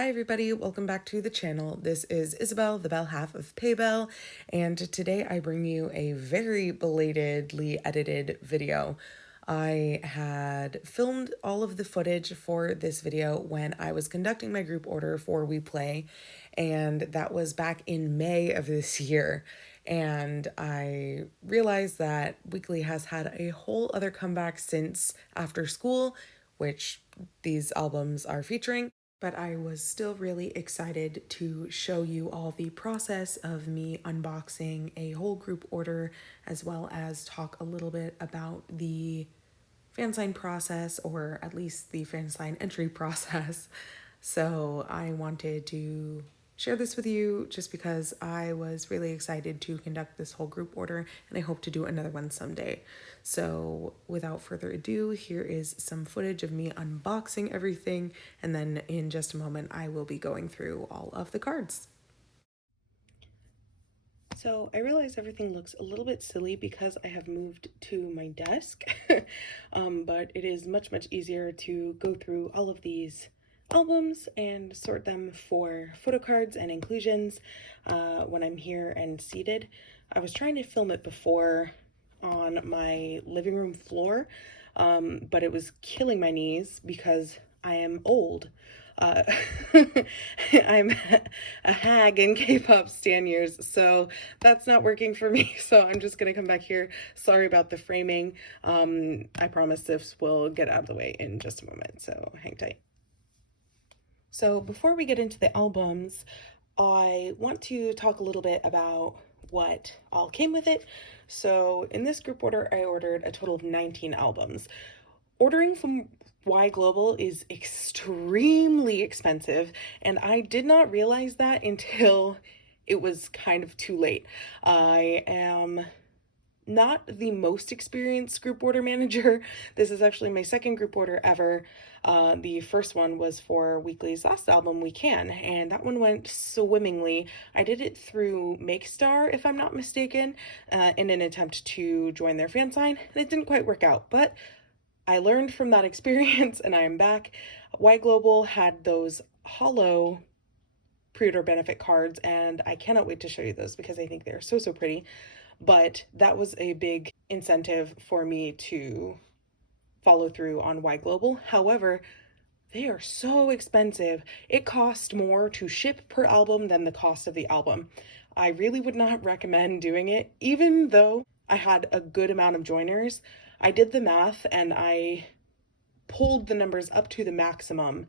Hi everybody, welcome back to the channel. This is Isabelle, the belle half of Peybelle, and today I bring you a very belatedly edited video. I had filmed all of the footage for this video when I was conducting my group order for weeekly, and that was back in May of this year. And I realized that weeekly has had a whole other comeback since after school, which these albums are featuring. But I was still really excited to show you all the process of me unboxing a whole group order, as well as talk a little bit about the fan sign process, or at least the fan sign entry process. So I wanted to share this with you just because I was really excited to conduct this whole group order, and I hope to do another one someday. So without further ado, here is some footage of me unboxing everything, and then in just a moment I will be going through all of the cards. So I realize everything looks a little bit silly because I have moved to my desk, but it is much easier to go through all of these albums and sort them for photo cards and inclusions when I'm here and seated. I was trying to film it before on my living room floor, but it was killing my knees because I am old. I'm a hag in K-pop stan years, so that's not working for me. So I'm just gonna come back here. Sorry about the framing. I promise this will get out of the way in just a moment, so hang tight. So before we get into the albums, I want to talk a little bit about what all came with it. So in this group order, I ordered a total of 19 albums. Ordering from yglobal is extremely expensive, and I did not realize that until it was kind of too late. I am not the most experienced group order manager. This is actually my second group order ever. The first one was for weeekly's last album, We Can, and that one went swimmingly. I did it through Makestar, if I'm not mistaken, in an attempt to join their fan sign, and it didn't quite work out, but I learned from that experience and I am back. yglobal had those hollow pre-order benefit cards, and I cannot wait to show you those because I think they're so pretty. But that was a big incentive for me to follow through on yglobal. However, they are so expensive. It cost more to ship per album than the cost of the album. I really would not recommend doing it, even though I had a good amount of joiners. I did the math and I pulled the numbers up to the maximum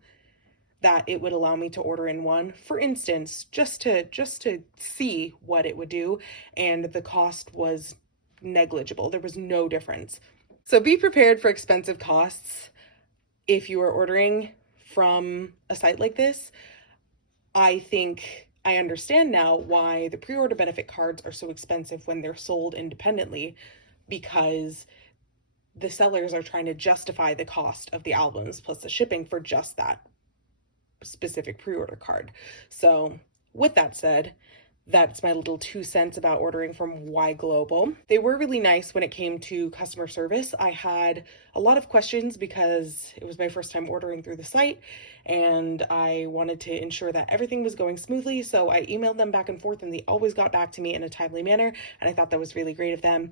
that it would allow me to order in one, for instance, just to see what it would do, and the cost was negligible. There was no difference. So be prepared for expensive costs if you are ordering from a site like this. I think I understand now why the pre-order benefit cards are so expensive when they're sold independently, because the sellers are trying to justify the cost of the albums plus the shipping for just that specific pre-order card. So with that said, that's my little 2 cents about ordering from yglobal. They were really nice when it came to customer service. I had a lot of questions because it was my first time ordering through the site, and I wanted to ensure that everything was going smoothly. So I emailed them back and forth, and they always got back to me in a timely manner, and I thought that was really great of them.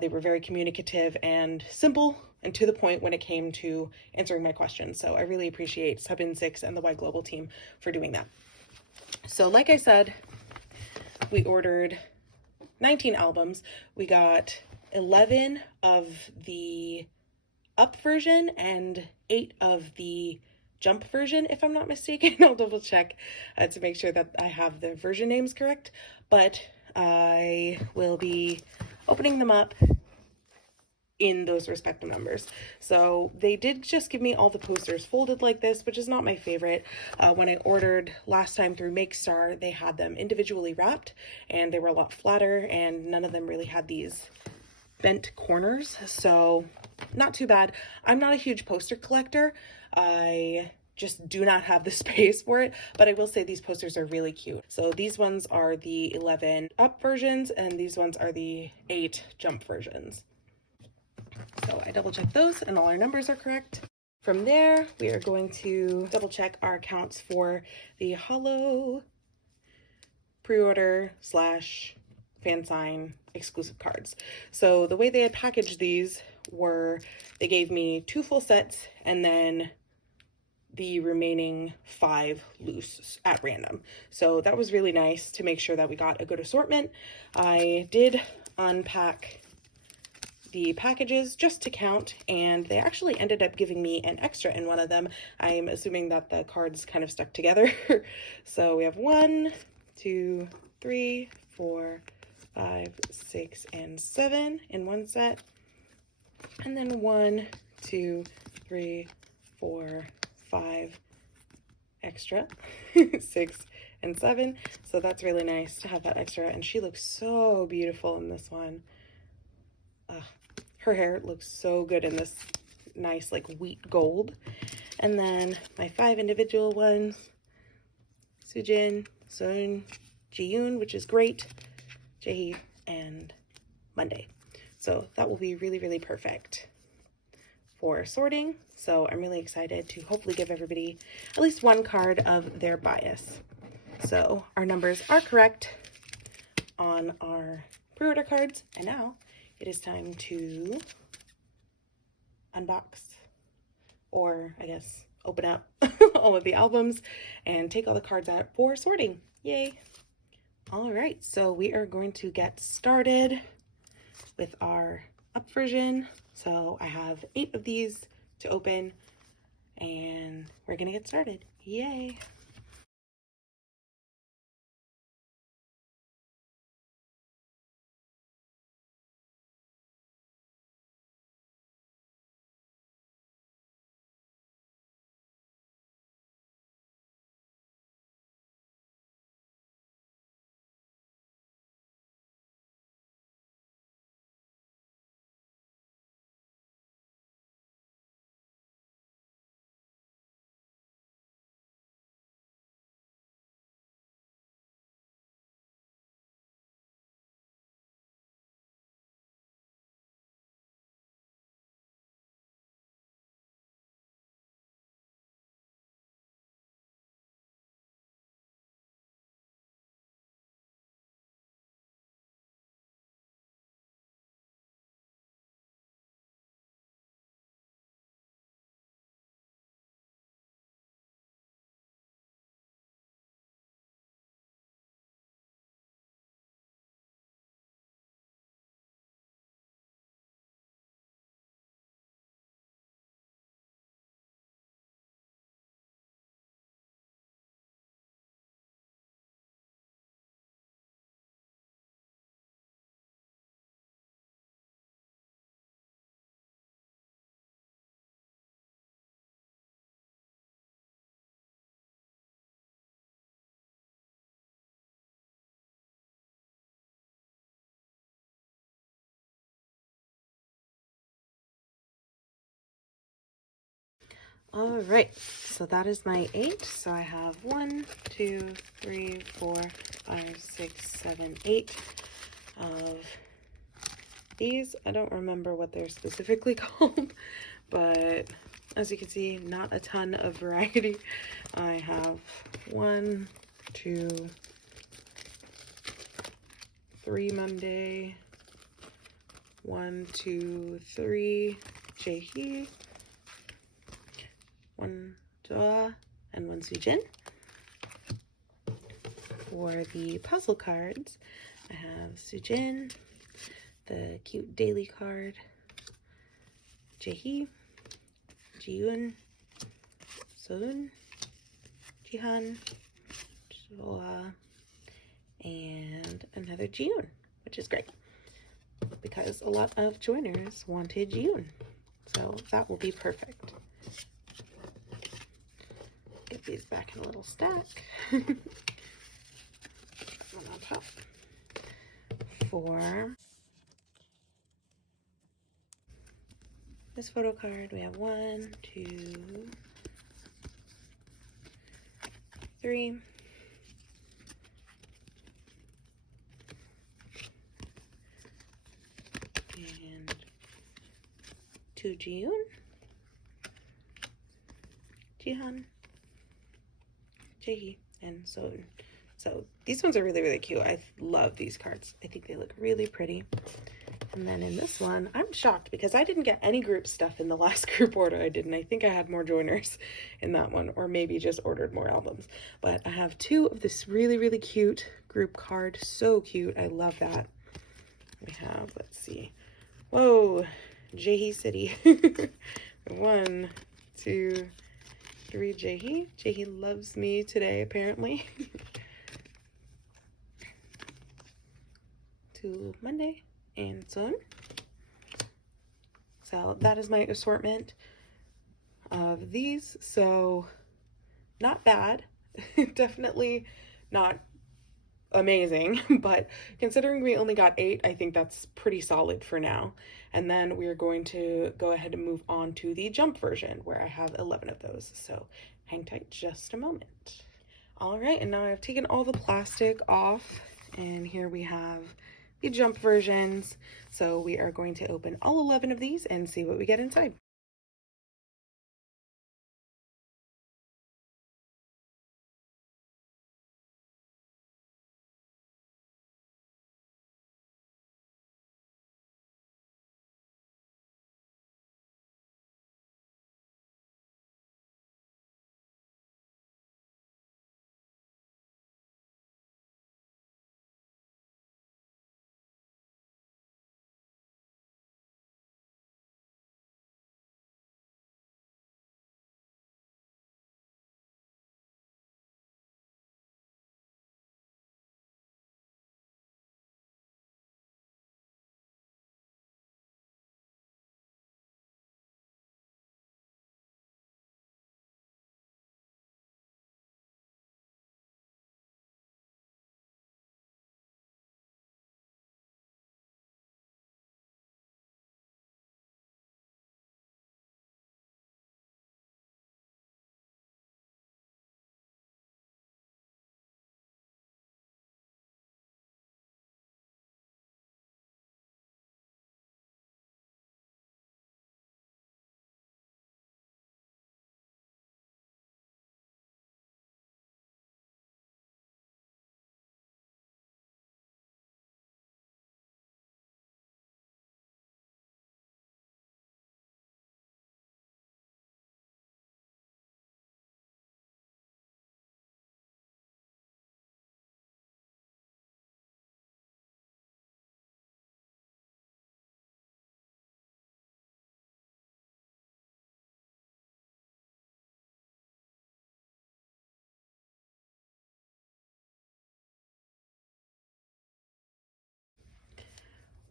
They were very communicative and simple and to the point when it came to answering my questions. So I really appreciate Sub-In6 and the yglobal team for doing that. So like I said, we ordered 19 albums. We got 11 of the up version and 8 of the jump version, if I'm not mistaken. I'll double check to make sure that I have the version names correct, but I will be opening them up in those respective numbers. So they did just give me all the posters folded like this, which is not my favorite. When I ordered last time through Makestar, they had them individually wrapped, and they were a lot flatter, and none of them really had these bent corners, so not too bad. I'm not a huge poster collector. I just do not have the space for it, but I will say these posters are really cute. So these ones are the 11 up versions, and these ones are the 8 jump versions. So I double checked those and all our numbers are correct. From there, we are going to double check our accounts for the Hollow pre-order slash fan sign exclusive cards. So the way they had packaged these were they gave me 2 full sets and then the remaining 5 loose at random. So that was really nice to make sure that we got a good assortment. I did unpack the packages just to count, and they actually ended up giving me an extra in one of them. I'm assuming that the cards kind of stuck together. So we have 1, 2, 3, 4, 5, 6, and 7 in one set. And then 1, 2, 3, 4, 5 extra, 6 and 7. So that's really nice to have that extra. And she looks so beautiful in this one. Her hair looks so good in this nice like wheat gold. And then my 5 individual ones, Sujin, Sun, Jiyoon, which is great, Jaehee, and Monday. So that will be really, really perfect for sorting. So I'm really excited to hopefully give everybody at least one card of their bias. So our numbers are correct on our pre-order cards, and now it is time to unbox, or I guess open up all of the albums and take all the cards out for sorting. Yay! All right, so we are going to get started with our up version. So I have 8 of these to open, and we're gonna get started. Yay! All right, so that is my 8. So I have 1, 2, 3, 4, 5, 6, 7, 8 of these. I don't remember what they're specifically called, but as you can see, not a ton of variety. I have 1, 2, 3 Monday, 1, 2, 3 Jaehee, 1 Doa, and 1 Sujin. For the puzzle cards, I have Sujin, the cute daily card, Jaehee, Jiyoon, Soon, Jihan, Doa, and another Jiyoon, which is great because a lot of joiners wanted Jiyoon, so that will be perfect. Get these back in a little stack. One on top. For this photo card, we have 1, 2, 3, and 2 Jiyoon, Jihan, Jaehee, and Soon. So these ones are really, really cute. I love these cards. I think they look really pretty. And then in this one, I'm shocked because I didn't get any group stuff in the last group order I did, and I think I had more joiners in that one, or maybe just ordered more albums. But I have 2 of this really, really cute group card. So cute. I love that. We have, let's see. Whoa, Jaehee City. 1, 2, 3 Jaehee. Jaehee loves me today, apparently. 2 Monday and Sun. So that is my assortment of these. So not bad. Definitely not amazing, but considering we only got 8, I think that's pretty solid for now. And then we're going to go ahead and move on to the jump version where I have 11 of those. So hang tight just a moment. All right, and now I've taken all the plastic off, and here we have the jump versions. So we are going to open all 11 of these and see what we get inside.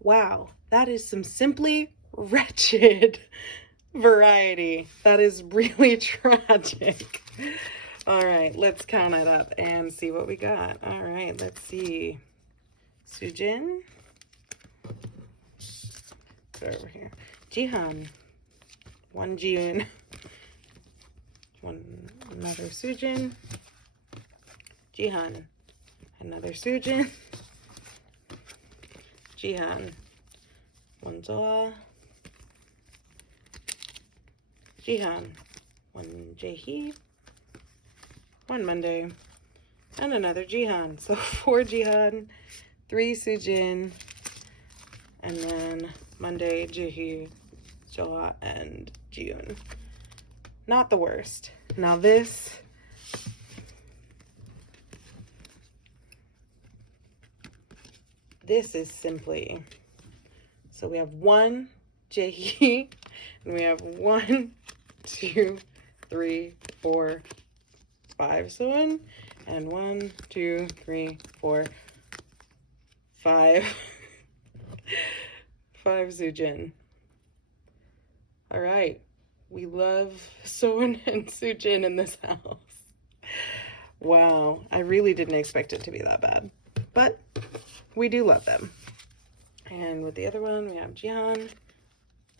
Wow, that is some simply wretched variety. That is really tragic. All right, let's count it up and see what we got. All right, let's see. Sujin. Go over here. Jihan. 1 Jiun. Another Sujin. Jihan. Another Sujin. Jihan. 1 Zoa. Jihan. 1 Jaehee. 1 Monday. And another Jihan. So 4 Jihan, 3 Sujin, and then Monday, Jaehee, Joa, and Jiun. Not the worst. Now this is simply, so we have 1 Jaehee, and we have 1, 2, 3, 4, 5 Soon, and 1, 2, 3, 4, 5 5 Sujin. All right, we love Soon and Sujin in this house. Wow, I really didn't expect it to be that bad, but we do love them. And with the other one, we have Jihan.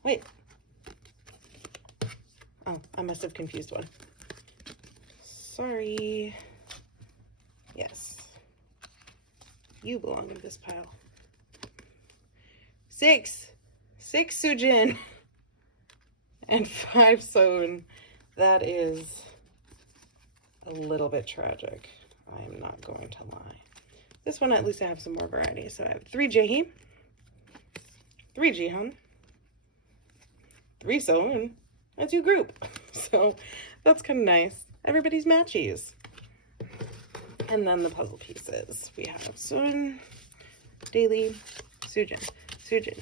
Wait. Oh, I must have confused one. Sorry. Yes. You belong in this pile. 6 Sujin and 5 Soon. That is a little bit tragic. I'm not going to lie. This one, at least I have some more variety. So I have 3 Jae, 3 Jihan, 3 Soon, and 2 group. So that's kind of nice. Everybody's matchies. And then the puzzle pieces. We have Soon, Daily, Sujin, Sujin,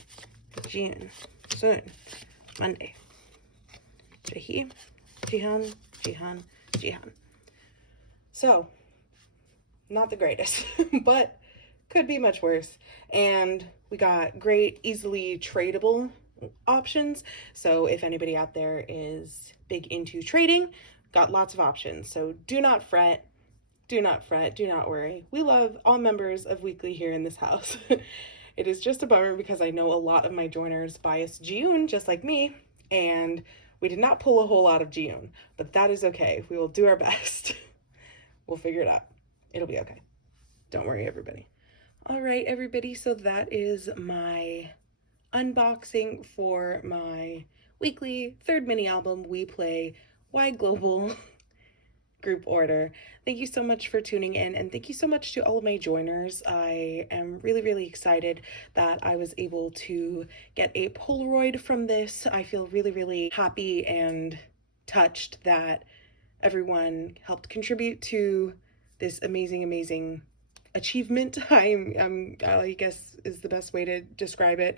Jin, Soon, Monday, Jae, Jihan, Jihan, Jihan. So, not the greatest, but could be much worse. And we got great, easily tradable options. So if anybody out there is big into trading, got lots of options. So do not fret, do not fret, do not worry. We love all members of Weekly here in this house. It is just a bummer because I know a lot of my joiners bias Jiyoon just like me, and we did not pull a whole lot of Jiyoon, but that is okay. We will do our best. We'll figure it out. It'll be okay. Don't worry, everybody. All right, everybody. So that is my unboxing for my weekly 3rd mini album, We Play yglobal group order. Thank you so much for tuning in, and thank you so much to all of my joiners. I am really, really excited that I was able to get a Polaroid from this. I feel really, really happy and touched that everyone helped contribute to this amazing, amazing achievement. I guess is the best way to describe it.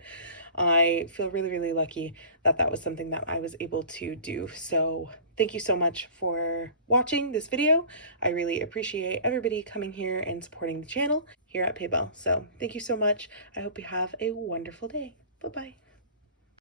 I feel really, really lucky that that was something that I was able to do. So thank you so much for watching this video. I really appreciate everybody coming here and supporting the channel here at Peybelle. So thank you so much. I hope you have a wonderful day. Bye-bye.